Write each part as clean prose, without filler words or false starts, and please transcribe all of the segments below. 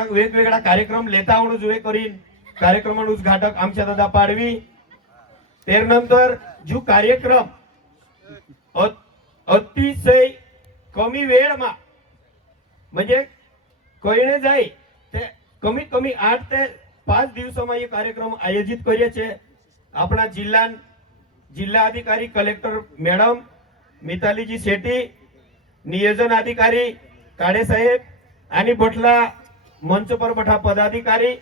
वेगवेगळा कार्यक्रम लेता आवणू जुवे करीन कार्यक्रम उद्घाटक आमच्या दादा पाडवी तेर नंतर जो कार्यक्रम अतिशय कमी वेळ मा म्हणजे कळणे जाय ते कमीत कमी 8 ते 5 दिवसाમાં ये कार्यक्रम आयोजित કરીએ છે। આપણા जिल्हा अधिकारी कलेक्टर मैडम मितालीजी शेट्टी, नियोजन अधिकारी काळे साहेब आणि बठला मंच पर बठा पदाधिकारी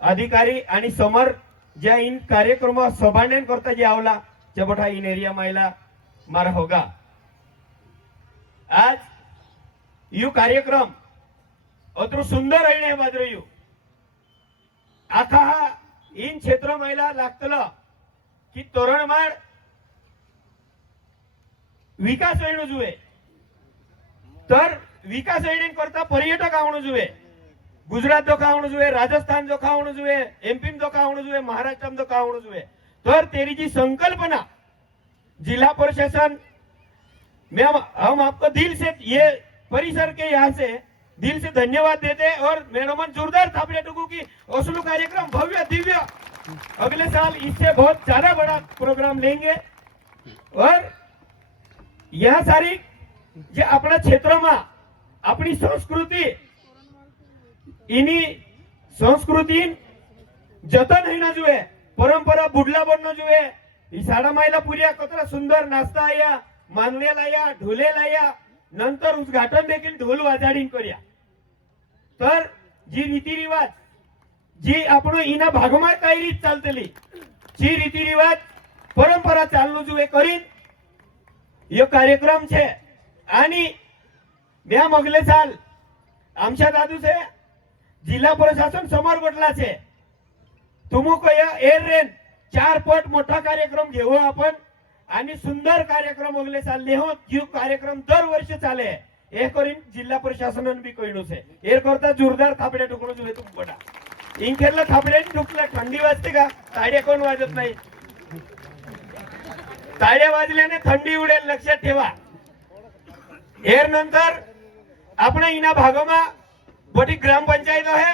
अधिकारी आणि समर ज्या इन कार्यक्रम सभानयन करता जे आवला त्या बठा इन एरिया मायला मारा होगा। आज यू कार्यक्रम अत्र सुंदर आहे बाजरो यू आखा इन क्षेत्र महिला लागतला की तोरणमाळ विकास येणं जुवे तर विकास येणं करता पर्यटक आवणं जुवे गुजरात जो आवणं जुवे राजस्थान जो आवणं जुवे एमपी जो आवणं जुवे महाराष्ट्र जो आवणं जुवे तर तेरी जी संकल्पना जिला प्रशासन में हम आपको दिल से ये परिसर के यहाँ से दिल से धन्यवाद देते हैं और मैडम जोरदार थापड़े टुकू की असलू कार्यक्रम भव्य दिव्य अगले साल इससे बहुत ज्यादा बड़ा प्रोग्राम लेंगे और यह सारी जे अपना क्षेत्र में अपनी संस्कृति इनी संस्कृति जतन होना जुए परंपरा बुडला बनना जुए साडा मायला पुरिया कतरा सुंदर नाश्ता आया मानले लाया ढोले लाया नंतर उद्घाटन देखील ढोल वाजाडीन करिया तर जी रीति रिवाज जी आपण इना भागमा काही रीत चालतली जी रीति रिवाज परंपरा चालू जुए करीन यो कार्यक्रम छे आणि म्या मगले साल आमच्या दादू से जिल्हा प्रशासन समोर बटला छे तुमको या एअर रेन 4 पट मोठा कार्यक्रम घेऊ आपण आणि सुंदर कार्यक्रम अगले साल लेहो जो कार्यक्रम दर वर्ष चाले ए करीन जिल्हा प्रशासनन बी कळणू छे एर करता जोरदार थापड्या टुकणू जुवे तुम बडा इंखेरला थापड्या टुकला थंडी वाजते का ताड्या कोण वाजत नाही ताड्या वाजल्याने थंडी उडेल लक्षात ठेवा। एर नंतर आपण इना भागोमा बटी ग्रामपंचायत आहे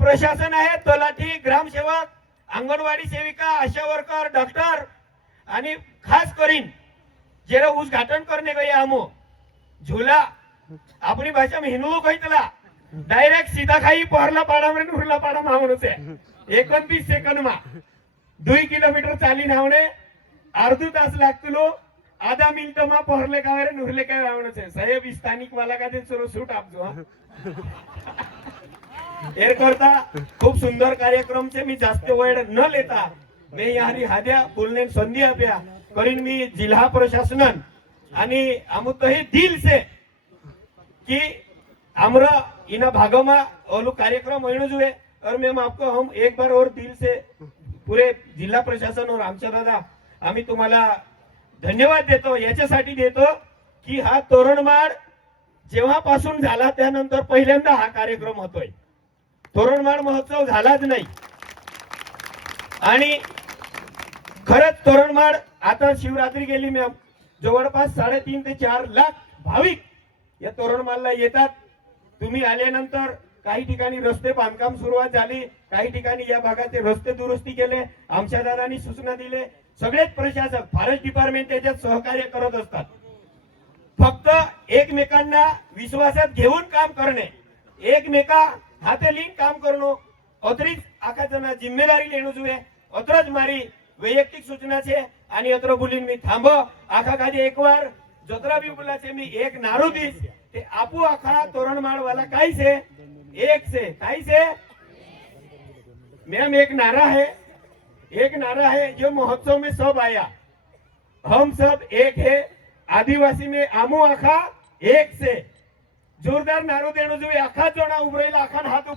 प्रशासन आहे तलाठी ग्रामसेवक अंगणवाडी सेविका आशा वर्कर डॉक्टर आणि खास करीन जेरा उद्घाटन करने गए आमो झूला अपनी भाषा में हिंदू कहतला डायरेक्ट सीधा खाई पहरला पाड़ा में उरला पाड़ा मावणो से 29 सेकंड मा 2 किलोमीटर चाली नावणे अर्धो तास लागतलो आधा मिनिट मा पहरले कावरे नुरले काय आवणो से साहेब स्थानिक वाला का दिन सुरू सूट आपजो एर करता खूप सुंदर कार्यक्रम से मी जास्त वेळ न लेता मैं यहाँ हाद्या बोलने संधी आप्या करीन मी जिल्हा प्रशासनन आणि आमुतही दिल से कि हमरा इना भागमा ओलू कार्यक्रम होने जुए और मैम आपको हम एक बार और दिल से पूरे जिल्हा प्रशासन और आमच्या दादा आम्ही तुम्हाला धन्यवाद देतो याच्यासाठी देतो की हा तोरणमाळ जेव्हापासून झाला त्यानंतर पहिल्यांदा हा कार्यक्रम होतोय। तोरणमाळ महोत्सव झालाच नाही आणि खरंच तोरणमाळ आता शिवरात्री गेली मॅम जवळपास 3.5 ते 4 लाख भाविक या तोरणमाळला येतात। तुम्ही आल्यानंतर काही ठिकाणी रस्ते बांधकाम सुरुवात झाली काही ठिकाणी या भागाचे रस्ते दुरुस्ती केले आमच्या दादांनी सूचना दिले सगळेच प्रशासक फॉरेस्ट डिपार्टमेंट त्याच्यात सहकार्य करत असतात। फक्त एकमेकांना विश्वासात घेऊन काम करणे एकमेका हाते लिंक काम करणं अतिरिक्त आखा जना जिम्मेदारी लेणं जुए अत्रच मारी वैयक्तिक सूचना छे आणि अत्र बोलीन मी थांब आखा खाली एक बार जत्रा भी बोला छे मी एक नारू दीस ते आपू आखा तोरणमाळ वाला काई से एक से काई से मैम एक नारा है जो महोत्सव में सब आया हम सब एक है आदिवासी में आमू आखा एक से जोरदार नारो देणो जो आखा जोना उभरेला आखा हाथ